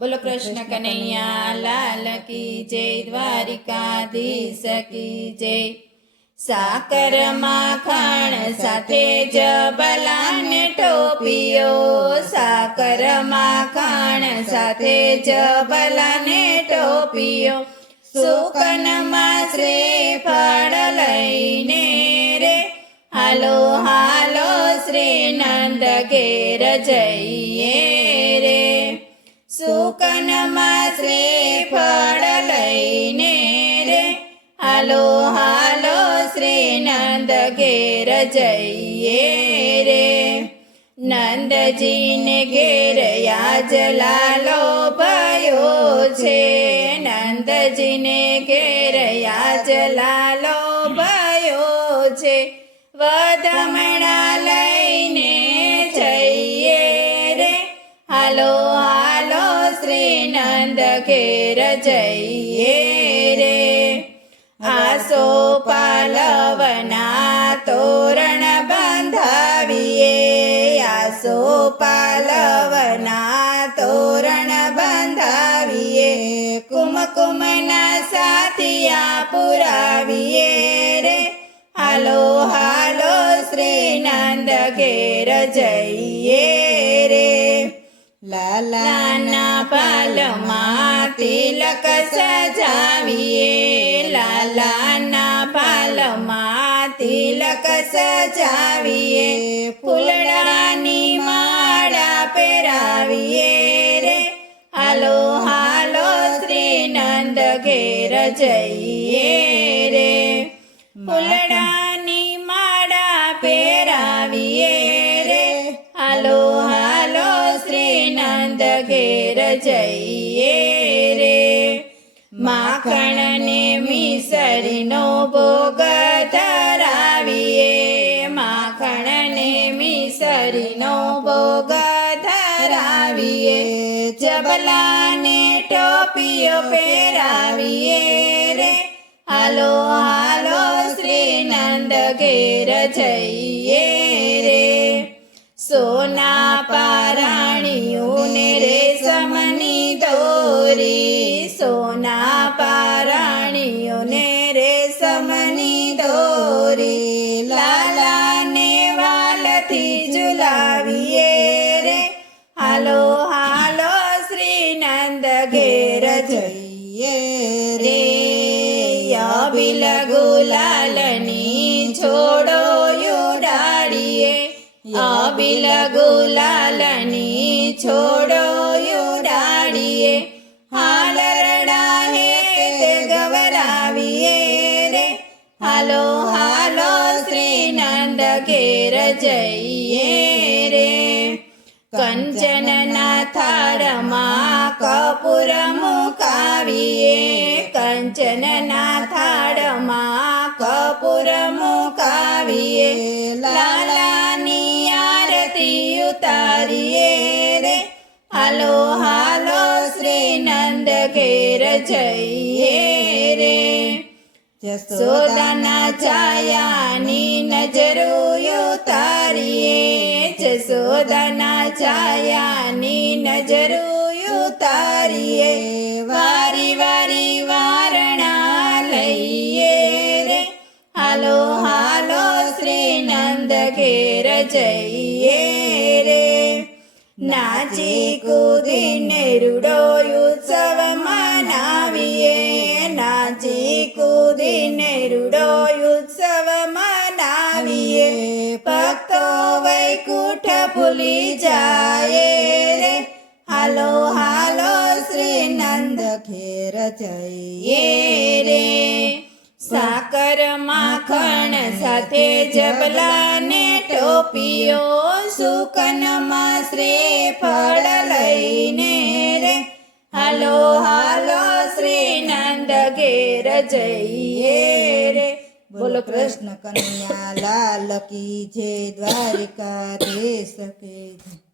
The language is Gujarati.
બોલો કૃષ્ણ કનૈયા લાલ કી જય, દ્વારિકાધીશ કી જય। સાકર માખણ સાથે જબલાને ટોપીઓ, સાકર માખણ સાથે જબલાને ટોપીઓ, સુકનમાં શ્રીફળ લઈને રે હાલો હાલો શ્રી નંદ ઘેર જઈએ રે। સુકનમાં શ્રીફળ લઈને રે હાલો હાલો શ્રી નંદ ઘેર જઈએ રે। નંદજીને ઘેર યાજ લાલો ભયો છે, નંદજીને ઘેર યાજ લાલો ભયો છે, વધામણા લઈને જઈએ રે હાલો હાલો શ્રી નંદ ઘેર જઈએ રે। આસો પાલવના તોરણ બંધાવીએ, આસો પાલવના તોરણ બંધાવીએ, કુમકુમના સાથિયા પુરાવીએ રે હાલો હાલો શ્રી નંદ ઘેર જઈએ રે। લાલાના પાલમાં તિલક સજાવીએ, લાલાના પાલમાં તિલક સજાવીએ, ફૂલડાની માળા પહેરાવીએ રે હાલો હાલો શ્રી નંદ ઘેર જઈએ રે। ફૂલડાની માળા પહેરાવીએ રે હાલો હાલો શ્રી નંદ ઘેર જઈએ રે। માખણને મિસરીનો ભોગ ધરાવીએ, માખણને મિસરીનો ભોગ ધરાવીએ, જબલાને ટોપીઓ પહેરાવીએ રે હાલો હાલો શ્રી નંદ ઘેર જઈએ રે। સોના પારાણીઓને રેશમની દોરી, સોના પારાણીઓને રેશમની દોરી, લાલાને વાલથી ઝુલાવીએ રે હાલો હાલો શ્રી નંદ ઘેર જઈએ રે। અબિલ ગુલાલની છોડો ઉડાડીએ, અબિલ ગુલાલની છોડો ઉડાડીએ, હાલરડા હેત ગવરાવીએ રે હાલો હાલો શ્રી નંદ ઘેર જઈએ રે। કંચનના થાળમાં કપૂર મુકાવીએ, કંચનના થાળમાં કપૂર મુકાવીએ, લાલાની આરતી ઉતારીએ રે હાલો હાલો શ્રી નંદ ઘેર જઈએ રે। જશોદાના છાયાની નજરો ઉતારીએ, જશોદાના છાયાની નજરો ઉતારીએ, વારી વારી વારણા લઈએ રે હાલો હાલો શ્રી નંદ ઘેર જઈએ રે। નાચી કૂદીને રૂડો ઉત્સવ મનાવીએ, નાચી કૂદીને રૂડો ઉત્સવ મનાવીએ, ભક્તો વૈકુંઠ ભૂલી જાય રે હાલો હાલો શ્રી નંદ ઘેર જઈએ રે। સાકર માખણ સાથે જબલાને ટોપીઓ, સુકનમાં શ્રીફળ લઈને રે હાલો હાલો શ્રી નંદ ઘેર જઈએ રે। બોલો કૃષ્ણ કનૈયા લાલ કી જય, દ્વારિકાધીશ કી જય।